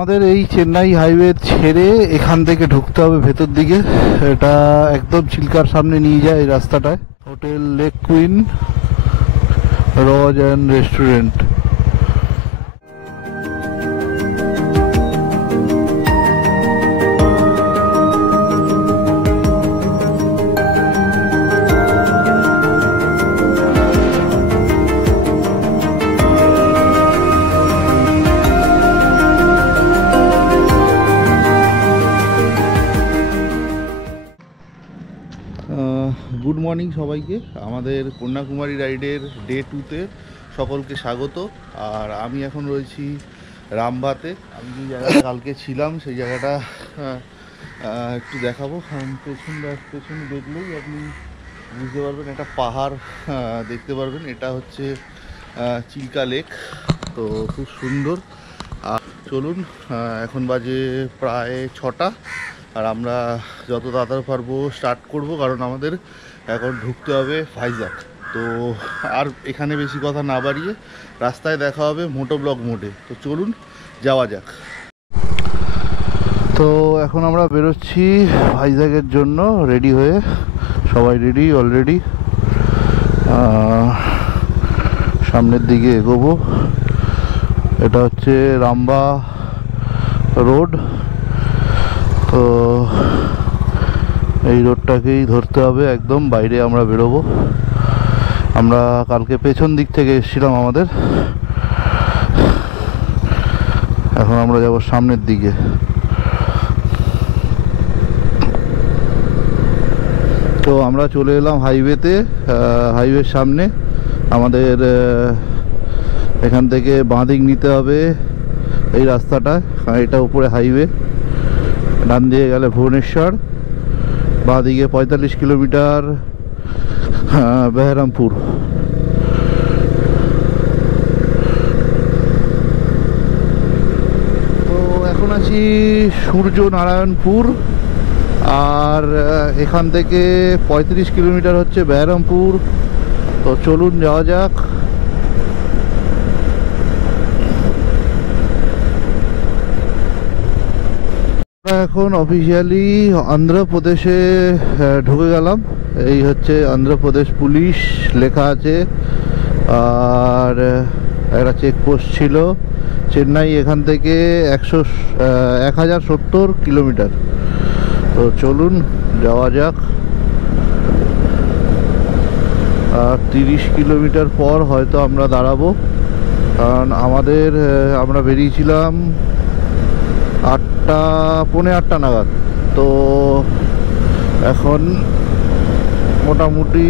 আমাদের এই চেন্নাই হাইওয়ে ছেড়ে এখান থেকে ঢুকতে হবে ভেতর দিকে। এটা একদম চিল্কার সামনে নিয়ে যায় এই রাস্তাটায়। Hotel lake queen lodge and restaurant. Good morning সবাইকে। আমাদের কন্যাকুমারী রাইডের ডে 2-তে সকলকে স্বাগত। আর আমি এখন রয়েছি রামবাতে। আমি যে জায়গাটা কালকে ছিলাম সেই জায়গাটা একটু দেখাবো। কারণ পেছনে দেখলেই আপনি বুঝতে পারবেন একটা পাহাড় দেখতে পারবেন। এটা হচ্ছে চিল্কা লেক। তো খুব সুন্দর। আর চলুন, এখন বাজে প্রায় 6টা। আর আমরা যত তাড়াতাড়ি পারবো স্টার্ট করব, কারণ আমাদের এখন ঢুকতে হবে ভাইজাগ। তো আর এখানে বেশি কথা না বাড়িয়ে রাস্তায় দেখা হবে মোটো ব্লগ মোডে। তো চলুন যাওয়া যাক। তো এখন আমরা বেরোচ্ছি ভাইজাগের জন্য রেডি হয়ে। সবাই রেডি অলরেডি। সামনের দিকে এগোবো। এটা হচ্ছে রামবা রোড। তো এই রোডটাকেই ধরতে হবে একদম। বাইরে আমরা বেরোবো। আমরা কালকে পেছন দিক থেকে এসেছিলাম আমাদের। এখন আমরা যাব সামনের দিকে। তো আমরা চলে এলাম হাইওয়েতে। হাইওয়ের সামনে আমাদের এখান থেকে বাঁ দিক নিতে হবে এই রাস্তাটা। এটা উপরে হাইওয়ে। ডান দিয়ে গেলে ভুবনেশ্বর, বাঁ দিকে 45 কিলোমিটার বেহারামপুর। তো এখন আছি সূর্যনারায়ণপুর। আর এখান থেকে 35 কিলোমিটার হচ্ছে বেহারামপুর। তো চলুন যাওয়া যাক। এখন অফিসিয়ালি অন্ধ্রপ্রদেশে ঢুকে গেলাম। এই হচ্ছে অন্ধ্রপ্রদেশ পুলিশ লেখা আছে। আর একটা চেকপোস্ট ছিল। চেন্নাই এখান থেকে 1070 কিলোমিটার। তো চলুন যাওয়া যাক। আর 30 কিলোমিটার পর হয়তো আমরা দাঁড়াবো, কারণ আমরা বেরিয়েছিলাম 8:45 নাগাদ। তো এখন মোটামুটি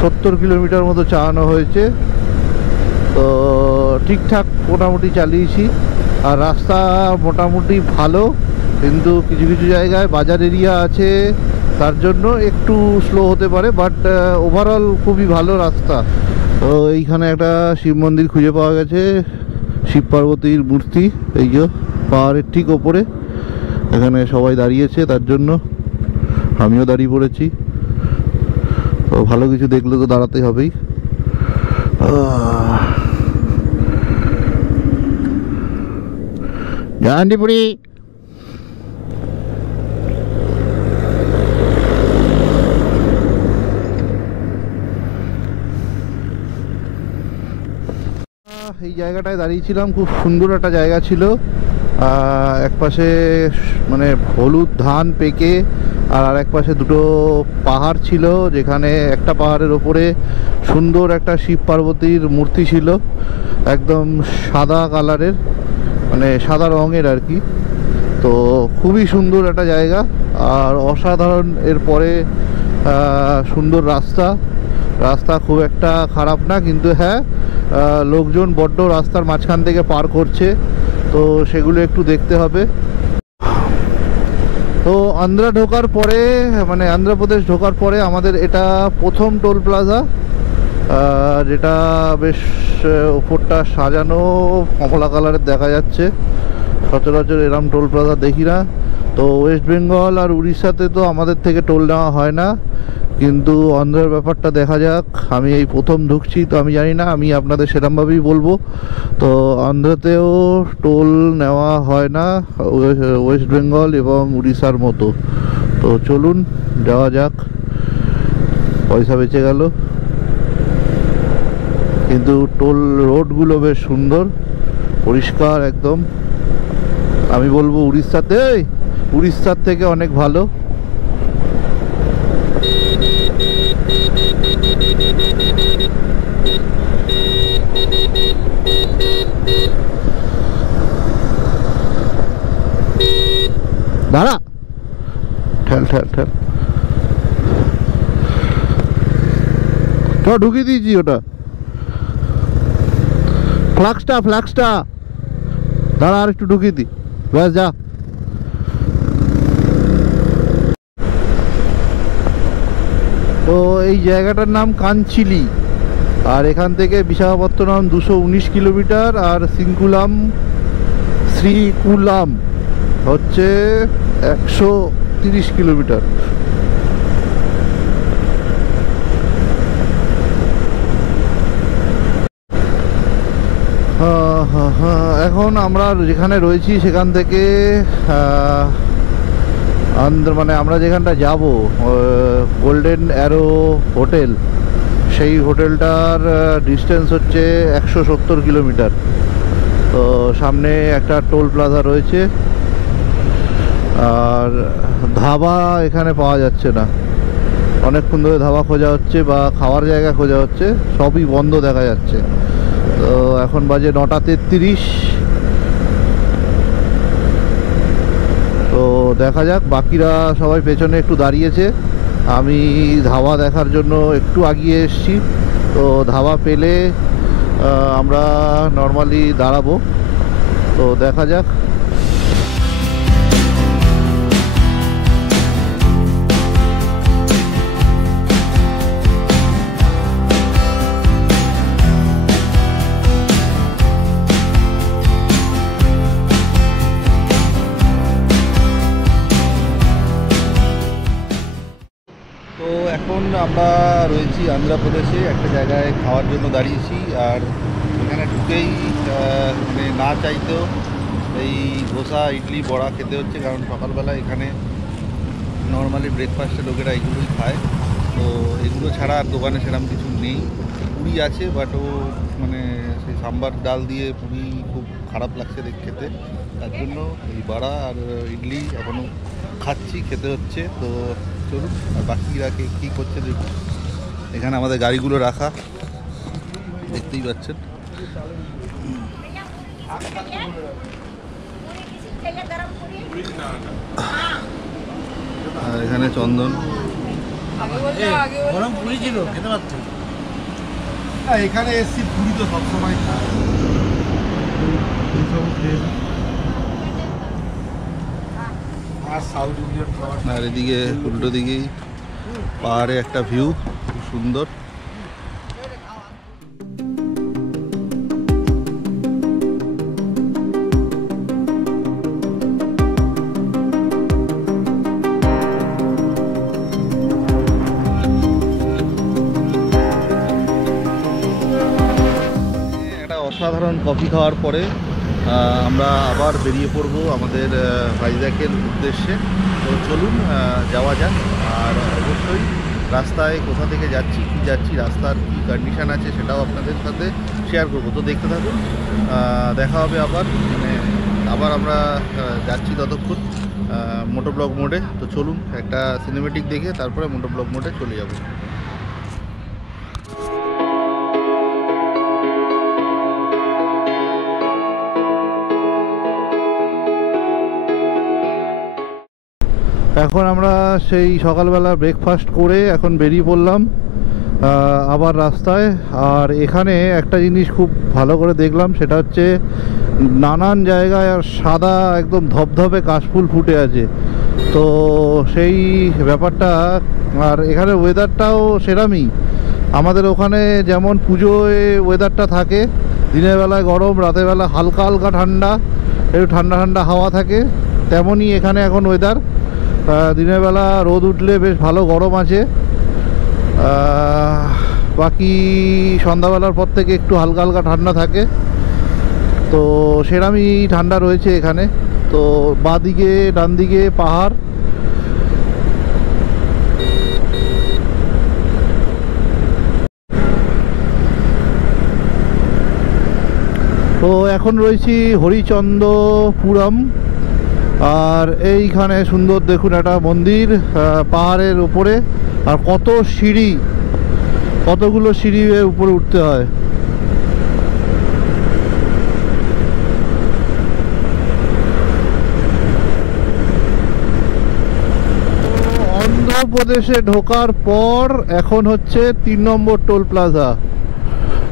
70 কিলোমিটার মতো চালানো হয়েছে। তো ঠিকঠাক মোটামুটি চালিয়েছি। আর রাস্তা মোটামুটি ভালো, কিন্তু কিছু কিছু জায়গায় বাজার এরিয়া আছে, তার জন্য একটু স্লো হতে পারে। বাট ওভারঅল খুবই ভালো রাস্তা। তো এইখানে একটা শিব মন্দির খুঁজে পাওয়া গেছে। শিব পার্বতীর মূর্তি এই যে পাহাড়ের ঠিক ওপরে। এখানে সবাই দাঁড়িয়েছে, তার জন্য আমিও দাঁড়িয়ে পড়েছি। তো ভালো কিছু দেখলে তো দাঁড়াতেই হবেই। জাহান্ডিপুরি এই জায়গাটায় দাঁড়িয়েছিলাম। খুব সুন্দর একটা জায়গা ছিল। এক পাশে মানে হলুদ ধান পেকে, আর এক পাশে দুটো পাহাড় ছিল, যেখানে একটা পাহাড়ের ওপরে সুন্দর একটা শিব পার্বতীর মূর্তি ছিল, একদম সাদা কালারের, মানে সাদা রঙের আর কি। তো খুবই সুন্দর একটা জায়গা আর অসাধারণ। এরপরে সুন্দর রাস্তা খুব একটা খারাপ না, কিন্তু হ্যাঁ লোকজন বড্ড রাস্তার মাঝখান থেকে পার করছে। তো সেগুলো একটু দেখতে হবে। তো অন্ধ্রপ্রদেশ ঢোকার পরে আমাদের এটা প্রথম টোল প্লাজা, যেটা বেশ উপরটা সাজানো কমলা কালারের দেখা যাচ্ছে। সচরাচর এরম টোল প্লাজা দেখি না। তো ওয়েস্ট বেঙ্গল আর উড়িষ্যাতে তো আমাদের থেকে টোল নেওয়া হয় না, কিন্তু অন্ধ্রের ব্যাপারটা দেখা যাক। আমি এই প্রথম ঢুকছি, তো আমি জানি না, আমি আপনাদের সেরকমভাবেই বলবো। তো অন্ধ্রতেও টোল নেওয়া হয় না ওয়েস্ট বেঙ্গল এবং উড়িষ্যার মতো। তো চলুন যাওয়া যাক, পয়সা বেঁচে গেল। কিন্তু টোল রোডগুলো বেশ সুন্দর, পরিষ্কার একদম। আমি বলবো উড়িষ্যার থেকে অনেক ভালো। দাঁড়া, ঠেল ঠেল ঠেল, ঢুকিয়ে দিয়েছি ওটা। ফ্লাক্সটা দাঁড়া, আর একটু ঢুকিয়ে দি, ব্যাস যা। তো এই জায়গাটার নাম কাঞ্চিলি, আর এখান থেকে বিশাখাপত্তনম 219 কিলোমিটার, আর শ্রীকুলাম হচ্ছে 130 কিলোমিটার। এখন আমরা যেখানে রয়েছি সেখান থেকে মানে আমরা যেখানটা যাব, গোল্ডেন অ্যারো হোটেল, সেই হোটেলটার ডিস্টেন্স হচ্ছে 170 কিলোমিটার। তো সামনে একটা টোল প্লাজা রয়েছে, আর ধাবা এখানে পাওয়া যাচ্ছে না। অনেকক্ষণ ধরে ধাবা খোঁজা হচ্ছে বা খাওয়ার জায়গা খোঁজা হচ্ছে, সবই বন্ধ দেখা যাচ্ছে। তো এখন বাজে 9:33। তো দেখা যাক, বাকিরা সবাই পেছনে একটু দাঁড়িয়েছে, আমি ধাবা দেখার জন্য একটু আগিয়ে এসেছি। তো ধাবা পেলে আমরা নর্মালি দাঁড়াবো। তো দেখা যাক। এখন আমরা রয়েছি অন্ধ্রপ্রদেশে, একটা জায়গায় খাওয়ার জন্য দাঁড়িয়েছি। আর এখানে ঢুকেই মানে না চাইতেও এই ধোসা, ইডলি, বড়া খেতে হচ্ছে, কারণ সকালবেলা এখানে নর্মালি ব্রেকফাস্টে লোকেরা এগুলোই খায়। তো এগুলো ছাড়া আর দোকানে সেরকম কিছু নেই। পুরি আছে, বাট ও মানে সেই সাম্বার ডাল দিয়ে পুরি খুব খারাপ লাগছে খেতে, তার জন্য এই বড়া আর ইডলি এখনও খাচ্ছি, খেতে হচ্ছে। তো চলুন, আর বাকিরা কী করছে দেখুন। এখানে আমাদের গাড়িগুলো রাখা দেখতেই পাচ্ছেন। আর এখানে চন্দন গরম পুরি ছিল, খেতে পারতো। এখানে এসছি, পুরি তো সবসময় খায়। আর সাউথ ইন্ডিয়ান খাবার। আর এদিকে উল্টো দিকেই পাহাড়ে একটা ভিউ, খুব সুন্দর। একটা অসাধারণ কফি খাওয়ার পরে আমরা আবার বেরিয়ে পড়ব আমাদের ভাইজ্যাগের উদ্দেশ্যে। তো চলুন যাওয়া যাক। আর অবশ্যই রাস্তায় কোথা থেকে যাচ্ছি, কী যাচ্ছি, রাস্তার কী কন্ডিশান আছে সেটাও আপনাদের সাথে শেয়ার করবো। তো দেখতে থাকুন, দেখা হবে আবার। মানে আবার আমরা যাচ্ছি ততক্ষণ মোটো ব্লগ মোডে। তো চলুন একটা সিনেমেটিক দেখে তারপরে মোটো ব্লগ মোডে চলে যাব। এখন আমরা সেই সকালবেলা ব্রেকফাস্ট করে এখন বেরিয়ে পড়লাম আবার রাস্তায়। আর এখানে একটা জিনিস খুব ভালো করে দেখলাম, সেটা হচ্ছে নানান জায়গায় আর সাদা একদম ধপধপে কাশফুল ফুটে আছে। তো সেই ব্যাপারটা, আর এখানে ওয়েদারটাও সেরমই। আমাদের ওখানে যেমন পুজোয় ওয়েদারটা থাকে, দিনের বেলায় গরম, রাতের বেলা হালকা হালকা ঠান্ডা, একটু ঠান্ডা ঠান্ডা হাওয়া থাকে, তেমনই এখানে এখন ওয়েদার। দিনের বেলা রোদ উঠলে বেশ ভালো গরম আছে, বাকি সন্ধ্যাবেলার পর থেকে একটু হালকা হালকা ঠান্ডা থাকে, তো সেরকমই ঠান্ডা রয়েছে এখানে। তো বাঁদিকে ডান দিকে পাহাড়, তো এখন রয়েছি হরিচন্দ্রপুরম। আর এইখানে সুন্দর দেখুন একটা মন্দির পাহাড়ের উপরে, আর কত সিঁড়ি, কতগুলো সিঁড়ি উপরে উঠতে হয়। অন্ধ্রপ্রদেশে ঢোকার পর এখন হচ্ছে 3 নম্বর টোল প্লাজা।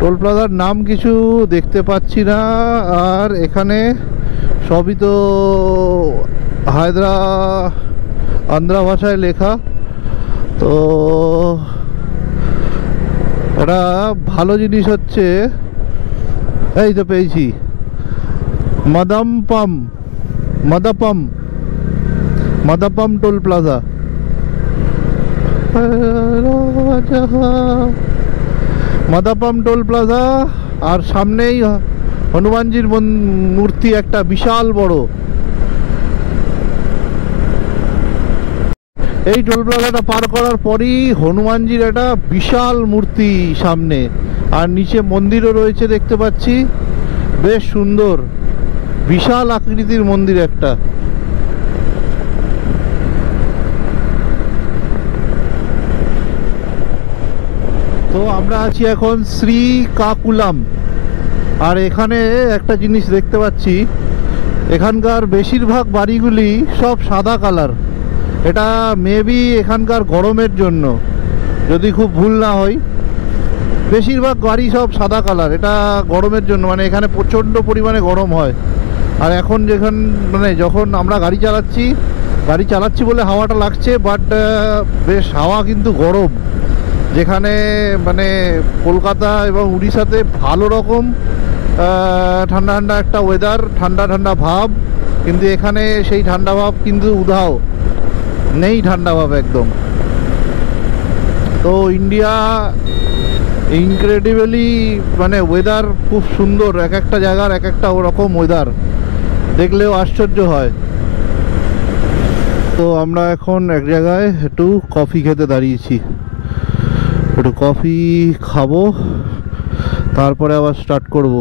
টোল প্লাজার নাম কিছু দেখতে পাচ্ছি না, আর এখানে সবই তো আন্ধ্রা ভাষায় লেখা। তো একটা ভালো জিনিস হচ্ছে, এই তো পেয়েছি মাদাপাম টোল প্লাজা। মাদাপাম টোল প্লাজা, আর সামনেই হনুমানজির মূর্তি একটা বিশাল বড়। এই টোল প্লাজাটা পার করার পরই হনুমানজির একটা বিশাল মূর্তি সামনে, আর নিচে মন্দিরও রয়েছে দেখতে পাচ্ছি, বেশ সুন্দর বিশাল আকৃতির মন্দির একটা। তো আমরা আছি এখন শ্রীকাকুলাম, আর এখানে একটা জিনিস দেখতে পাচ্ছি, এখানকার বেশিরভাগ বাড়িগুলি সব সাদা কালার। এটা মেবি এখানকার গরমের জন্য, যদি খুব ভুল না হয়। বেশিরভাগ বাড়ি সব সাদা কালার, এটা গরমের জন্য, মানে এখানে প্রচণ্ড পরিমাণে গরম হয়। আর এখন যখন আমরা গাড়ি চালাচ্ছি বলে হাওয়াটা লাগছে, বাট বেশ হাওয়া কিন্তু গরম। যেখানে মানে কলকাতা এবং উড়িষ্যাতে ভালো রকম ঠান্ডা ঠান্ডা একটা ওয়েদার, ঠান্ডা ঠান্ডা ভাব, কিন্তু এখানে সেই ঠান্ডা ভাব কিন্তু উধাও নেই, ঠান্ডা ভাব একদম। তো ইন্ডিয়া ইনক্রেডিবলি মানে ওয়েদার খুব সুন্দর, এক একটা জায়গার এক একটা ওরকম ওয়েদার, দেখলেও আশ্চর্য হয়। তো আমরা এখন এক জায়গায় একটু কফি খেতে দাঁড়িয়েছি, একটু কফি খাবো, তারপরে আবার স্টার্ট করব।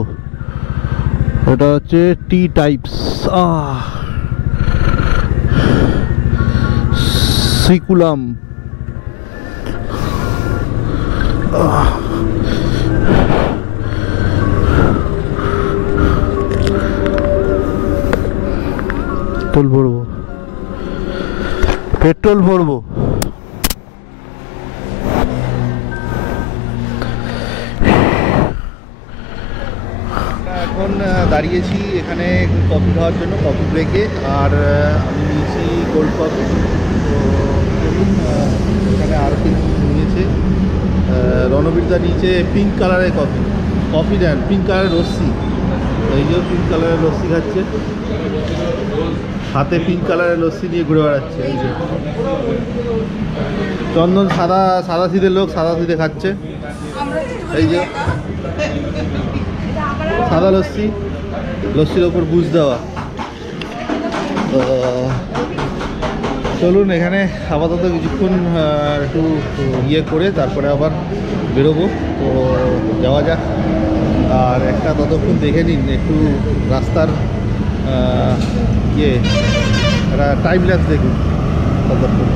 এটা হচ্ছে টি টাইপস, শ্রীকুলাম। পেট্রোল ভরবো। এখন দাঁড়িয়েছি এখানে কফি খাওয়ার জন্য, কফি ব্রেকে, আর আমি নিয়েছি কোল্ড কফি। তো দেখুন এখানে আর কিছু নিয়েছে, রণবীরদা নিয়েছে পিঙ্ক কালারের কফি দেন, পিঙ্ক কালারের লস্যি। এই যে পিঙ্ক কালারের লস্যি খাচ্ছে, হাতে পিঙ্ক কালারের লস্যি নিয়ে ঘুরে বেড়াচ্ছে। এই যে চন্দন সাদা সিধে লোক, সাদা সিধে খাচ্ছে। এই যে সাদা লস্যির ওপর বুঝ দেওয়া। তো চলুন এখানে আপাতত কিছুক্ষণ একটু ইয়ে করে তারপরে আবার বেরোবো। তো যাওয়া যাক, আর একটা ততক্ষণ দেখে নিন একটু রাস্তার একটা টাইম ল্যাপস দেখুন ততক্ষণ।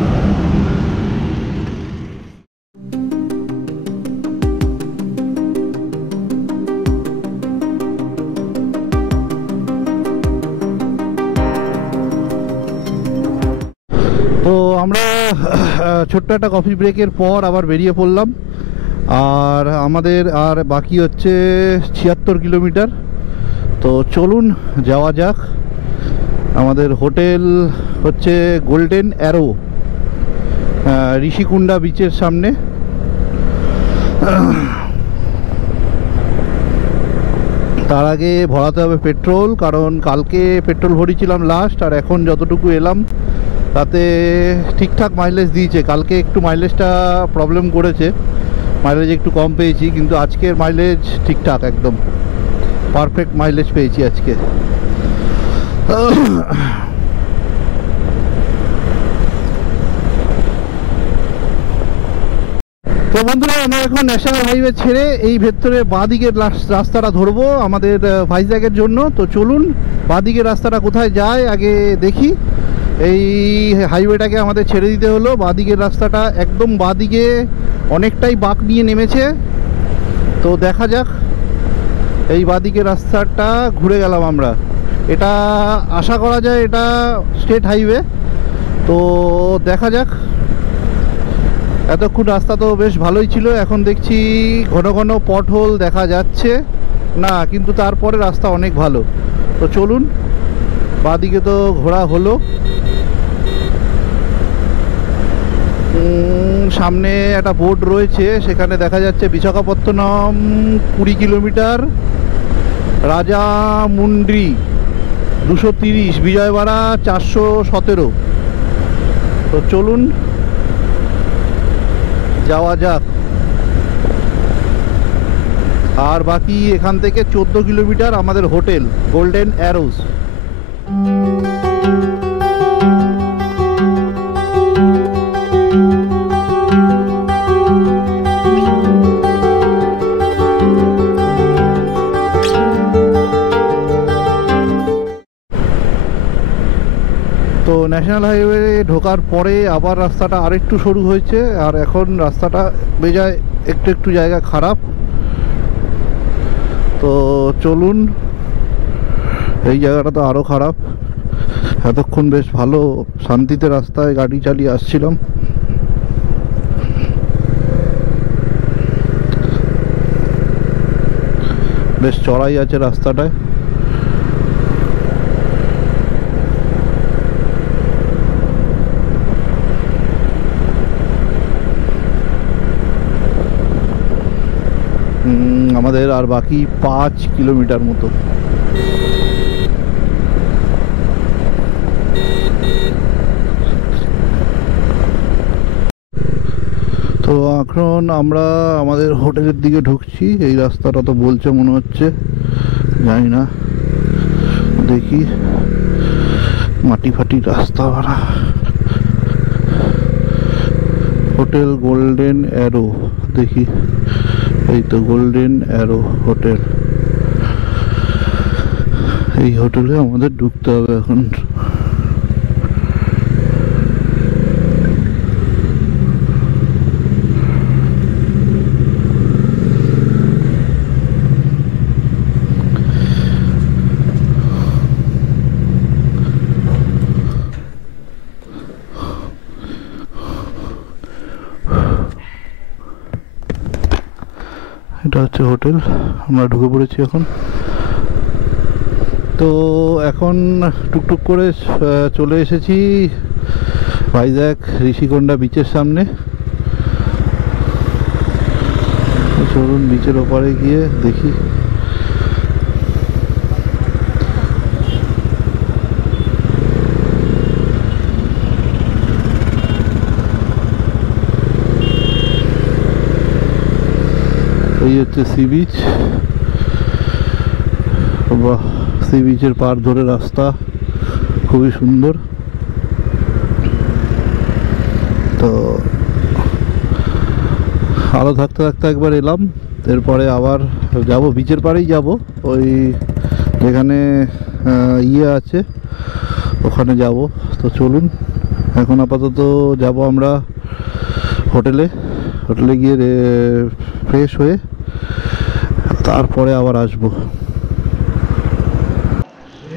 তো আমরা ছোট্ট একটা কফি ব্রেকের পর আবার বেরিয়ে পড়লাম, আর আমাদের আর বাকি হচ্ছে 76 কিলোমিটার। তো চলুন যাওয়া যাক। আমাদের হোটেল হচ্ছে গোল্ডেন অ্যারো, ঋষিকুণ্ডা বিচের সামনে। তার আগে ভরাতে হবে পেট্রোল, কারণ কালকে পেট্রোল ভরিয়েছিলাম লাস্ট, আর এখন যতটুকু এলাম তাতে ঠিকঠাক মাইলেজ দিয়েছে। কালকে একটু মাইলেজটা প্রবলেম করেছে, মাইলেজ একটু কম পেয়েছি, কিন্তু আজকের মাইলেজ ঠিকঠাক, একদম পারফেক্ট মাইলেজ পেয়েছি আজকে। তো বন্ধুরা, আমরা এখন ন্যাশনাল হাইওয়ে ছেড়ে এই ভেতরে বাঁদিকের রাস্তাটা ধরবো আমাদের ভাইজ্যাগের জন্য। তো চলুন বাঁদিকের রাস্তাটা কোথায় যায় আগে দেখি। এই হাইওয়েটাকে আমাদের ছেড়ে দিতে হলো। বাঁদিকের রাস্তাটা একদম বাঁদিকে অনেকটাই বাঁক নিয়ে নেমেছে, তো দেখা যাক। এই বাঁদিকের রাস্তাটা ঘুরে গেলাম আমরা। এটা আশা করা যায় এটা স্টেট হাইওয়ে, তো দেখা যাক। এতক্ষণ রাস্তা তো বেশ ভালোই ছিল, এখন দেখছি ঘন ঘন পটহোল দেখা যাচ্ছে না, কিন্তু তারপরে রাস্তা অনেক ভালো। তো চলুন, বাঁদিকে তো ঘোরা হলো। সামনে একটা বোর্ড রয়েছে, সেখানে দেখা যাচ্ছে বিশাখাপত্তনম 20 কিলোমিটার, রাজামুন্ড্রি 230, বিজয়বাড়া 417। তো চলুন যাওয়া যাক। আর বাকি এখান থেকে 14 কিলোমিটার আমাদের হোটেল গোল্ডেন অ্যারোস। তো ন্যাশনাল হাইওয়ে ঢোকার পরে আবার রাস্তাটা আরেকটু সরু হয়েছে, আর এখন রাস্তাটা বেজায় একটু একটু জায়গা খারাপ। তো চলুন, এই জায়গাটা তো আরও খারাপ। এতক্ষণ বেশ ভালো শান্তিতে রাস্তায় গাড়ি চালিয়ে আসছিলাম। বেশ চড়াই আছে রাস্তাটায়। আমাদের আর বাকি 5 কিলোমিটার মতো। তো এখন আমরা আমাদের হোটেলের দিকে ঢুকছি। এই রাস্তাটা তো বলছে মনে হচ্ছে, জানি না, দেখি। মাটি ফাটি রাস্তা ভাড়া। হোটেল গোল্ডেন অ্যারো, দেখি। এই তো গোল্ডেন অ্যারো হোটেল। এই হোটেলে আমাদের ঢুকতে হবে এখন। এটা হচ্ছে হোটেল, আমরা ঢুকে পড়েছি এখন। তো এখন টুকটুক করে চলে এসেছি ভাইজ্যাগ ঋষিকোন্ডা বিচের সামনে। চলুন বিচের ওপারে গিয়ে দেখি। এই হচ্ছে সি বিচ। বাহ, সি বিচের পার ধরে রাস্তা খুবই সুন্দর। তো আলো থাকতে থাকতে একবার এলাম, এরপরে আবার যাব বিচের পাড়েই যাব, ওই যেখানে ইয়ে আছে ওখানে যাব। তো চলুন, এখন আপাতত যাব আমরা হোটেলে। হোটেলে গিয়ে ফ্রেশ হয়ে তারপরে আবার আসবো।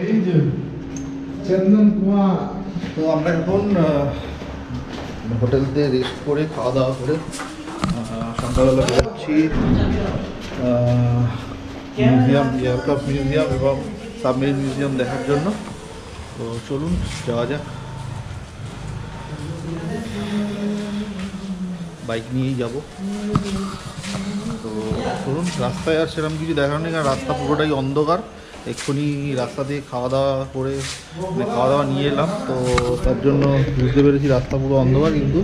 এই যে চন্দন কুমার। তো আমরা এখন হোটেলতে রেস্ট করে খাওয়া দাওয়া করে সন্ধ্যাবেলা বেরোচ্ছি মিউজিয়াম, এয়ারক্রাফট মিউজিয়াম এবং সাবমেরিন মিউজিয়াম দেখার জন্য। তো চলুন যাওয়া যাক। বাইক নিয়েই যাব। তো চলুন, রাস্তায় আর সেরকম কিছু দেখার নেই, কারণ রাস্তা পুরোটাই অন্ধকার। এক্ষুনি রাস্তা দিয়ে খাওয়া দাওয়া করে খাওয়া দাওয়া নিয়ে এলাম, তো তার জন্য বুঝতে পেরেছি রাস্তা পুরো অন্ধকার, কিন্তু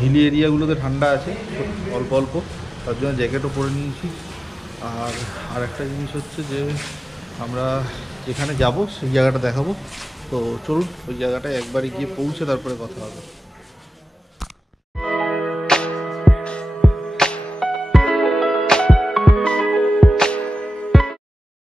হিলি এরিয়াগুলোতে ঠান্ডা আছে অল্প অল্প, তার জন্য জ্যাকেটও পরে নিয়েছি। আর একটা জিনিস হচ্ছে যে আমরা যেখানে যাব সেই জায়গাটা দেখাবো, তো চলুন ওই জায়গাটায় একবারই গিয়ে পৌঁছে তারপরে কথা হবে।